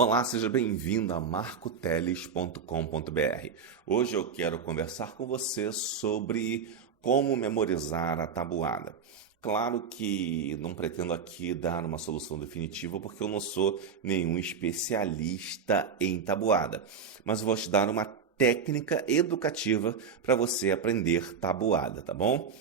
Olá, seja bem-vindo a marcoteles.com.br. Hoje eu quero conversar com você sobre como memorizar a tabuada. Claro que não pretendo aqui dar uma solução definitiva porque eu não sou nenhum especialista em tabuada, mas vou te dar uma técnica educativa para você aprender tabuada, tá bom?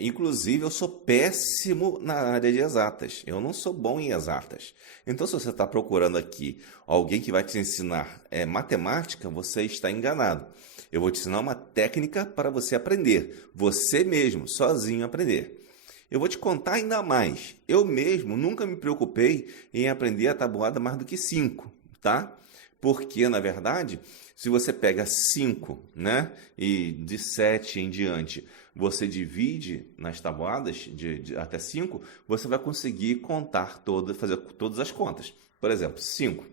Inclusive, eu sou péssimo na área de exatas. Eu não sou bom em exatas. Então, se você está procurando aqui alguém que vai te ensinar matemática, você está enganado. Eu vou te ensinar uma técnica para você aprender. Você mesmo, sozinho, aprender. Eu vou te contar ainda mais. Eu mesmo nunca me preocupei em aprender a tabuada mais do que 5, tá? Porque, na verdade, se você pega 5, né, e de 7 em diante, você divide nas tabuadas de até 5, você vai conseguir contar fazer todas as contas. Por exemplo, 5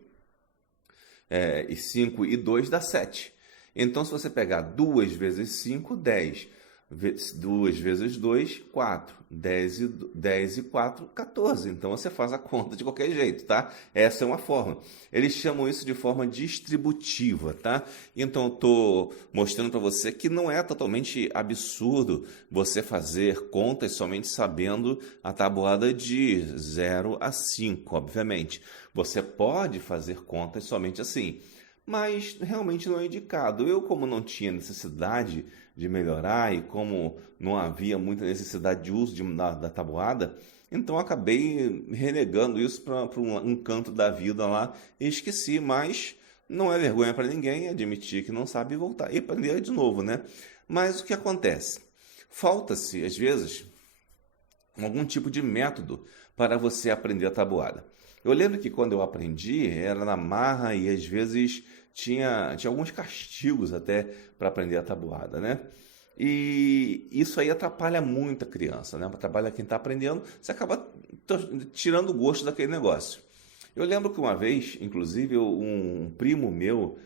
e 5 e 2 dá 7. Então, se você pegar 2 vezes 5, 10. 2 vezes 2, 4. 10 e 4, 14. Então você faz a conta de qualquer jeito, tá? Essa é uma forma. Eles chamam isso de forma distributiva, tá? Então eu estou mostrando para você que não é totalmente absurdo você fazer contas somente sabendo a tabuada de 0 a 5, obviamente. Você pode fazer contas somente assim, mas realmente não é indicado. Eu, como não tinha necessidade de melhorar e como não havia muita necessidade de uso da tabuada, então acabei renegando isso para um canto da vida lá e esqueci, mas não é vergonha para ninguém admitir que não sabe e voltar e aprender de novo, né? Mas o que acontece? Falta-se, às vezes, algum tipo de método para você aprender a tabuada. Eu lembro que quando eu aprendi, era na marra e às vezes tinha alguns castigos até para aprender a tabuada, né? E isso aí atrapalha muito a criança, né? Atrapalha quem está aprendendo, você acaba tirando o gosto daquele negócio. Eu lembro que uma vez, inclusive, um primo meu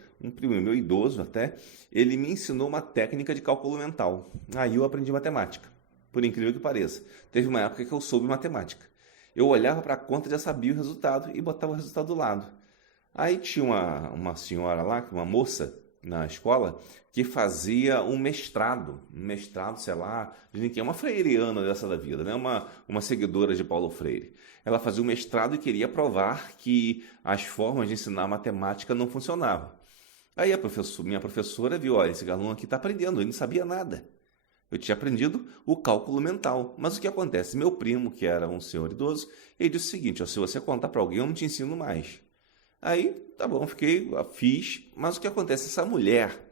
idoso até, ele me ensinou uma técnica de cálculo mental. Aí eu aprendi matemática, por incrível que pareça. Teve uma época que eu soube matemática. Eu olhava para a conta e já sabia o resultado e botava o resultado do lado. Aí tinha uma senhora lá, uma moça na escola, que fazia um mestrado, sei lá, dizem que é uma freiriana dessa da vida, né? Uma seguidora de Paulo Freire. Ela fazia um mestrado e queria provar que as formas de ensinar matemática não funcionavam. Aí minha professora viu, olha, esse aluno aqui está aprendendo, ele não sabia nada. Eu tinha aprendido o cálculo mental. Mas o que acontece? Meu primo, que era um senhor idoso, ele disse o seguinte: se você contar para alguém, eu não te ensino mais. Aí, tá bom, fiz. Mas o que acontece? Essa mulher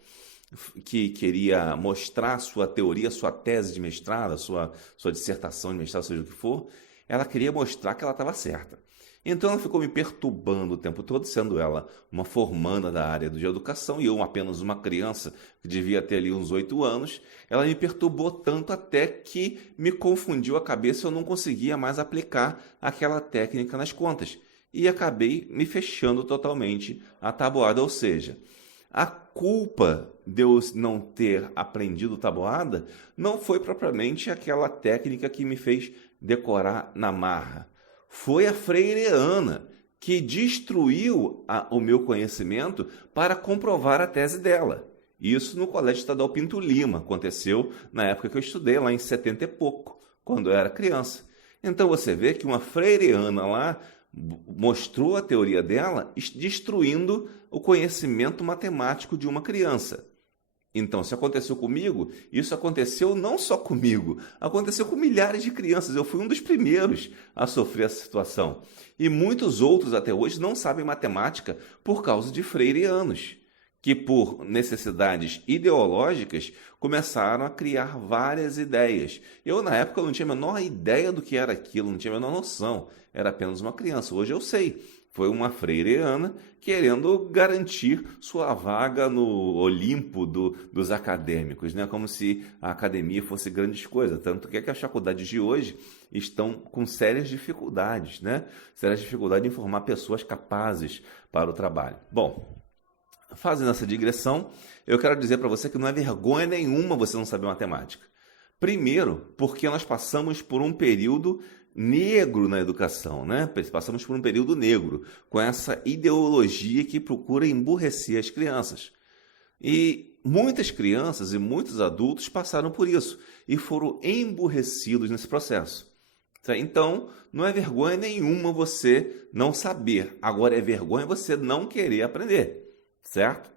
que queria mostrar sua teoria, sua tese de mestrado, sua dissertação de mestrado, seja o que for, ela queria mostrar que ela estava certa. Então ela ficou me perturbando o tempo todo, sendo ela uma formanda da área de educação e eu apenas uma criança que devia ter ali uns 8 anos. Ela me perturbou tanto até que me confundiu a cabeça e eu não conseguia mais aplicar aquela técnica nas contas. E acabei me fechando totalmente a tabuada, ou seja, a culpa de eu não ter aprendido tabuada não foi propriamente aquela técnica que me fez decorar na marra. Foi a freiriana que destruiu o meu conhecimento para comprovar a tese dela. Isso no Colégio Estadual Pinto Lima, aconteceu na época que eu estudei, lá em 70 e pouco, quando eu era criança. Então você vê que uma freiriana lá mostrou a teoria dela destruindo o conhecimento matemático de uma criança. Então, se aconteceu comigo, isso aconteceu não só comigo, aconteceu com milhares de crianças. Eu fui um dos primeiros a sofrer essa situação. E muitos outros até hoje não sabem matemática por causa de freirianos, que por necessidades ideológicas começaram a criar várias ideias. Eu, na época, não tinha a menor ideia do que era aquilo, não tinha a menor noção. Era apenas uma criança. Hoje eu sei. Foi uma freiriana querendo garantir sua vaga no Olimpo dos acadêmicos, né? Como se a academia fosse grandes coisas. Tanto que as faculdades de hoje estão com sérias dificuldades, né? Sérias dificuldades em formar pessoas capazes para o trabalho. Bom, fazendo essa digressão, eu quero dizer para você que não é vergonha nenhuma você não saber matemática. Primeiro, porque nós passamos por um período negro na educação, né? Passamos por um período negro, com essa ideologia que procura emburrecer as crianças. E muitas crianças e muitos adultos passaram por isso e foram emburrecidos nesse processo. Então, não é vergonha nenhuma você não saber. Agora é vergonha você não querer aprender, certo?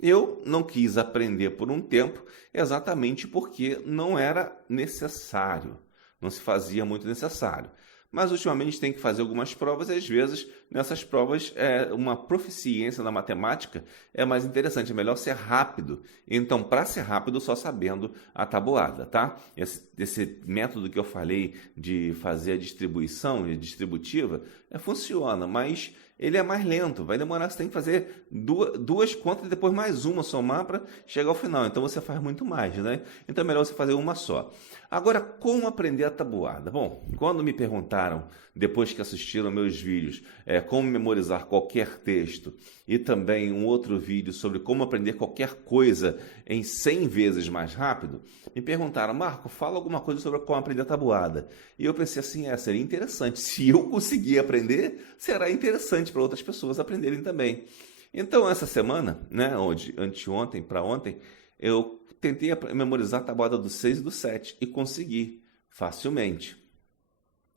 Eu não quis aprender por um tempo exatamente porque não era necessário, não se fazia muito necessário. Mas ultimamente tem que fazer algumas provas e às vezes nessas provas uma proficiência na matemática é mais interessante, é melhor ser rápido. Então, para ser rápido, só sabendo a tabuada, tá? Esse método que eu falei de fazer a distribuição distributiva funciona, mas ele é mais lento, vai demorar, você tem que fazer duas contas e depois mais uma, somar para chegar ao final. Então você faz muito mais, né? Então é melhor você fazer uma só. Agora, como aprender a tabuada? Bom, quando me perguntaram, depois que assistiram meus vídeos, como memorizar qualquer texto e também um outro vídeo sobre como aprender qualquer coisa em 100 vezes mais rápido, me perguntaram, Marco, fala alguma coisa sobre como aprender a tabuada. E eu pensei assim, seria interessante. Se eu conseguir aprender, será interessante para outras pessoas aprenderem também. Então, essa semana, né, anteontem para ontem, eu tentei memorizar a tabuada do 6 e do 7 e consegui facilmente,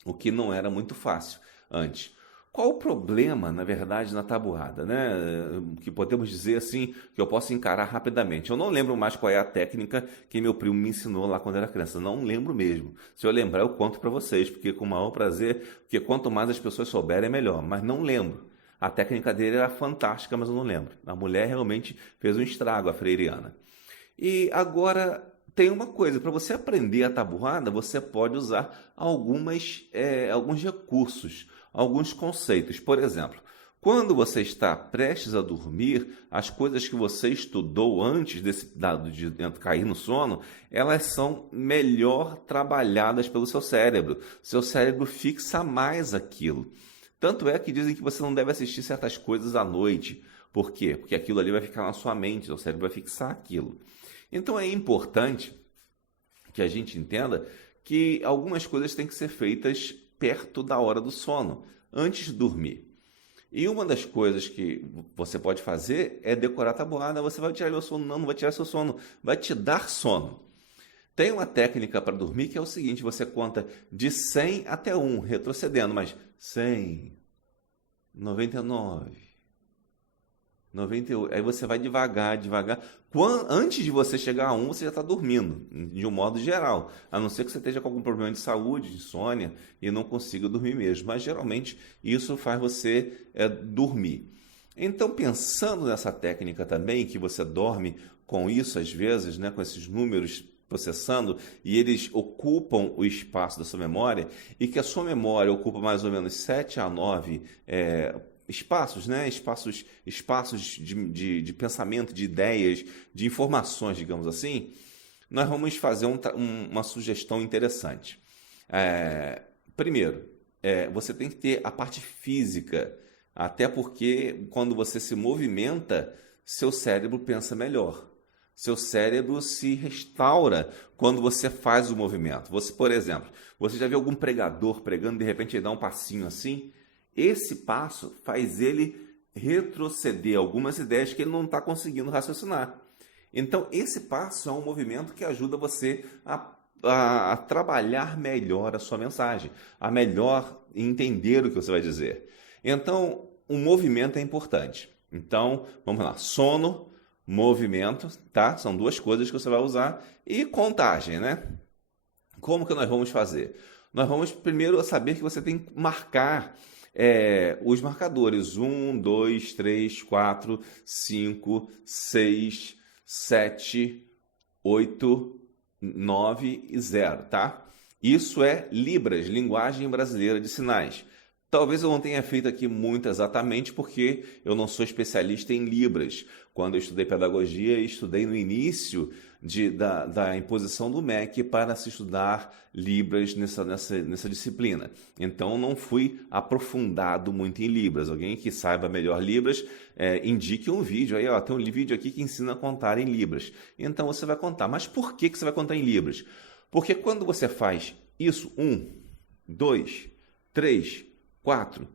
o que não era muito fácil antes. Qual o problema, na verdade, na tabuada, né? Que podemos dizer assim, que eu posso encarar rapidamente. Eu não lembro mais qual é a técnica que meu primo me ensinou lá quando era criança. Não lembro mesmo. Se eu lembrar, eu conto para vocês, porque com o maior prazer, porque quanto mais as pessoas souberem, é melhor. Mas não lembro. A técnica dele era fantástica, mas eu não lembro. A mulher realmente fez um estrago, a freiriana. E agora tem uma coisa, para você aprender a tabuada, você pode usar alguns recursos, alguns conceitos. Por exemplo, quando você está prestes a dormir, as coisas que você estudou antes de cair no sono, elas são melhor trabalhadas pelo seu cérebro. Seu cérebro fixa mais aquilo. Tanto é que dizem que você não deve assistir certas coisas à noite. Por quê? Porque aquilo ali vai ficar na sua mente, seu cérebro vai fixar aquilo. Então é importante que a gente entenda que algumas coisas têm que ser feitas perto da hora do sono, antes de dormir. E uma das coisas que você pode fazer é decorar a tabuada. Você vai tirar o sono? Não, não vai tirar seu sono, vai te dar sono. Tem uma técnica para dormir que é o seguinte, você conta de 100 até 1, retrocedendo, mas 100, 99... 98. Aí você vai devagar. Antes de você chegar a 1, você já está dormindo, de um modo geral. A não ser que você esteja com algum problema de saúde, de insônia, e não consiga dormir mesmo. Mas geralmente isso faz você dormir. Então, pensando nessa técnica também, que você dorme com isso às vezes, né, com esses números processando, e eles ocupam o espaço da sua memória, e que a sua memória ocupa mais ou menos 7 a 9 espaços, né? Espaços de pensamento, de ideias, de informações, digamos assim, nós vamos fazer uma sugestão interessante. Primeiro, você tem que ter a parte física, até porque quando você se movimenta, seu cérebro pensa melhor. Seu cérebro se restaura quando você faz o movimento. Você, por exemplo, você já viu algum pregador pregando, de repente ele dá um passinho assim? Esse passo faz ele retroceder algumas ideias que ele não está conseguindo raciocinar. Então, esse passo é um movimento que ajuda você a trabalhar melhor a sua mensagem, a melhor entender o que você vai dizer. Então, o movimento é importante. Então, vamos lá. Sono, movimento, tá? São duas coisas que você vai usar. E contagem, né? Como que nós vamos fazer? Nós vamos primeiro saber que você tem que marcar os marcadores 1, 2, 3, 4, 5, 6, 7, 8, 9 e 0, tá? Isso é Libras, Linguagem Brasileira de Sinais. Talvez eu não tenha feito aqui muito exatamente porque eu não sou especialista em Libras. Quando eu estudei pedagogia, estudei no início da imposição do MEC para se estudar Libras nessa disciplina. Então, não fui aprofundado muito em Libras. Alguém que saiba melhor Libras, indique um vídeo. Aí, tem um vídeo aqui que ensina a contar em Libras. Então, você vai contar. Mas por que você vai contar em Libras? Porque quando você faz isso, 1, 2, 3, 4,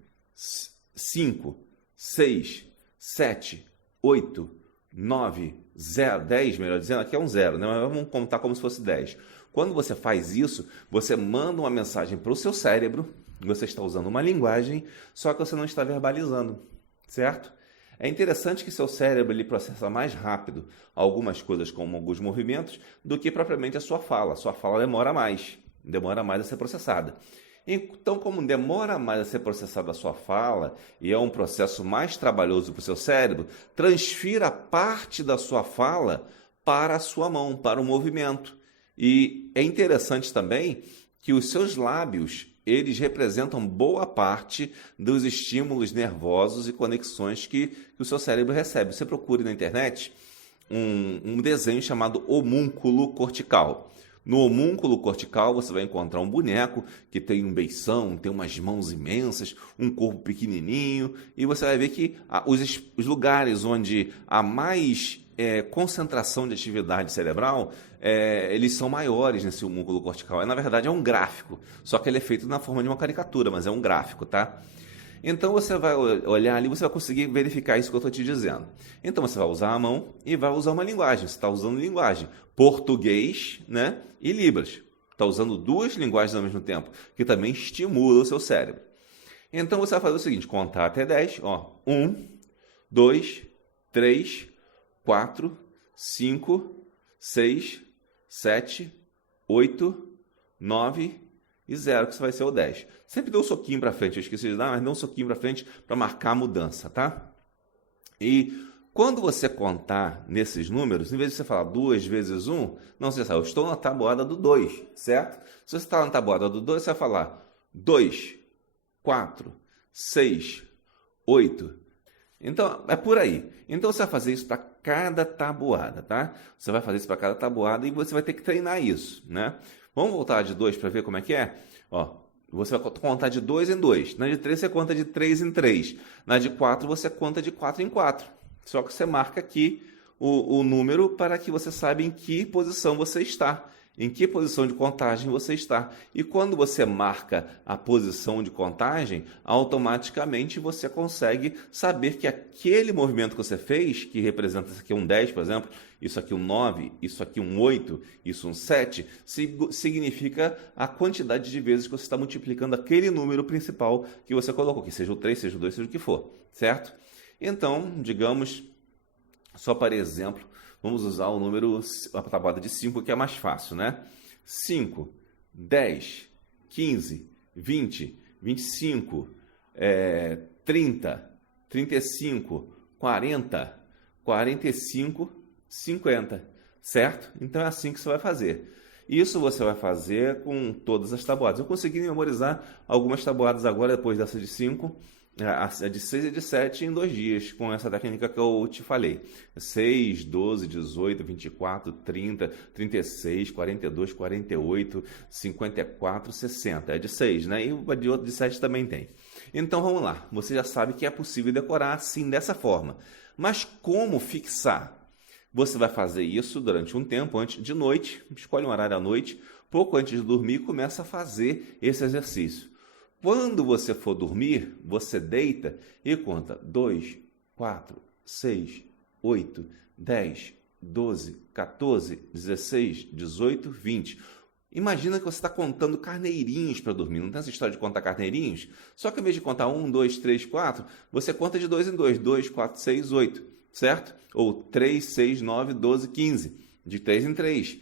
5, 6, 7, 8, 9, 0, 10, melhor dizendo, aqui é um 0, né? Mas vamos contar como se fosse 10. Quando você faz isso, você manda uma mensagem para o seu cérebro, você está usando uma linguagem, só que você não está verbalizando, certo? É interessante que seu cérebro ele processa mais rápido algumas coisas, como alguns movimentos, do que propriamente a sua fala. A sua fala demora mais a ser processada. Então, como demora mais a ser processada a sua fala e é um processo mais trabalhoso para o seu cérebro, transfira parte da sua fala para a sua mão, para o movimento. E é interessante também que os seus lábios, eles representam boa parte dos estímulos nervosos e conexões que o seu cérebro recebe. Você procure na internet um desenho chamado homúnculo cortical. No homúnculo cortical você vai encontrar um boneco que tem um beição, tem umas mãos imensas, um corpo pequenininho, e você vai ver que os lugares onde há mais concentração de atividade cerebral, eles são maiores nesse homúnculo cortical. Na verdade é um gráfico, só que ele é feito na forma de uma caricatura, mas é um gráfico, tá? Então você vai olhar ali, você vai conseguir verificar isso que eu estou te dizendo. Então você vai usar a mão e vai usar uma linguagem. Você está usando linguagem português, né, e Libras. Está usando duas linguagens ao mesmo tempo, que também estimula o seu cérebro. Então você vai fazer o seguinte, contar até 10. 1, 2, 3, 4, 5, 6, 7, 8, 9 e 0, que isso vai ser o 10. Sempre dê um soquinho para frente, eu esqueci de dar, mas dê um soquinho para frente para marcar a mudança, tá? E quando você contar nesses números, em vez de você falar 2 vezes 1, não, você sabe, eu estou na tabuada do 2, certo? Se você está na tabuada do 2, você vai falar 2, 4, 6, 8. Então, é por aí. Então, você vai fazer isso para cada tabuada, tá? Você vai fazer isso para cada tabuada e você vai ter que treinar isso, né? Vamos voltar de 2 para ver como é que é? Você vai contar de 2 em 2. Na de 3 você conta de 3 em 3. Na de 4 você conta de 4 em 4. Só que você marca aqui o número para que você saiba em que posição você está. Em que posição de contagem você está. E quando você marca a posição de contagem, automaticamente você consegue saber que aquele movimento que você fez, que representa isso aqui um 10, por exemplo, isso aqui um 9, isso aqui um 8, isso um 7, significa a quantidade de vezes que você está multiplicando aquele número principal que você colocou, que seja o 3, seja o 2, seja o que for, certo? Então, digamos, só para exemplo, vamos usar o número, a tabuada de 5, que é mais fácil, né? 5, 10, 15, 20, 25, 30, 35, 40, 45, 50, certo? Então é assim que você vai fazer. Isso você vai fazer com todas as tabuadas. Eu consegui memorizar algumas tabuadas agora, depois dessa de 5, a de 6 e a de 7 em 2 dias, com essa técnica que eu te falei. 6, 12, 18, 24, 30, 36, 42, 48, 54, 60. É de 6, né? E o de 7 também tem. Então vamos lá. Você já sabe que é possível decorar assim, dessa forma. Mas como fixar? Você vai fazer isso durante um tempo, antes de noite, escolhe um horário à noite, pouco antes de dormir, começa a fazer esse exercício. Quando você for dormir, você deita e conta 2, 4, 6, 8, 10, 12, 14, 16, 18, 20. Imagina que você está contando carneirinhos para dormir. Não tem essa história de contar carneirinhos? Só que em vez de contar 1, 2, 3, 4, você conta de 2 em 2. 2, 4, 6, 8. Certo? Ou 3, 6, 9, 12, 15. De 3 em 3.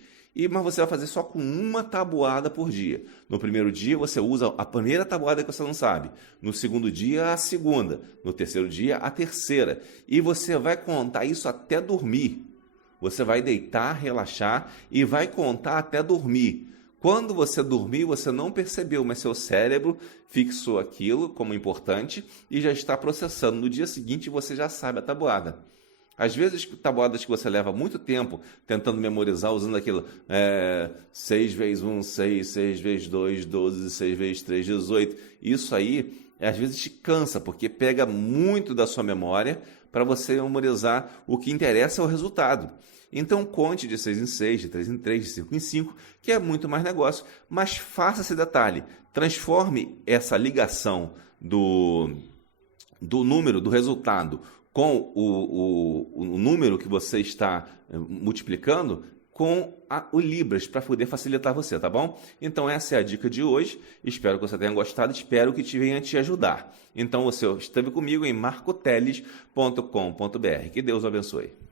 Mas você vai fazer só com uma tabuada por dia. No primeiro dia, você usa a primeira tabuada que você não sabe. No segundo dia, a segunda. No terceiro dia, a terceira. E você vai contar isso até dormir. Você vai deitar, relaxar e vai contar até dormir. Quando você dormir, você não percebeu, mas seu cérebro fixou aquilo como importante e já está processando. No dia seguinte, você já sabe a tabuada. Às vezes, tabuadas que você leva muito tempo tentando memorizar, usando aquilo 6 vezes 1, 6, 6 vezes 2, 12, 6 vezes 3, 18. Isso aí às vezes te cansa, porque pega muito da sua memória para você memorizar o que interessa é o resultado. Então conte de 6 em 6, de 3 em 3, de 5 em 5, que é muito mais negócio, mas faça esse detalhe, transforme essa ligação do número, do resultado, com o número que você está multiplicando, com o Libras, para poder facilitar você, tá bom? Então essa é a dica de hoje, espero que você tenha gostado, espero que venha te ajudar. Então você esteve comigo em marcoteles.com.br, que Deus o abençoe.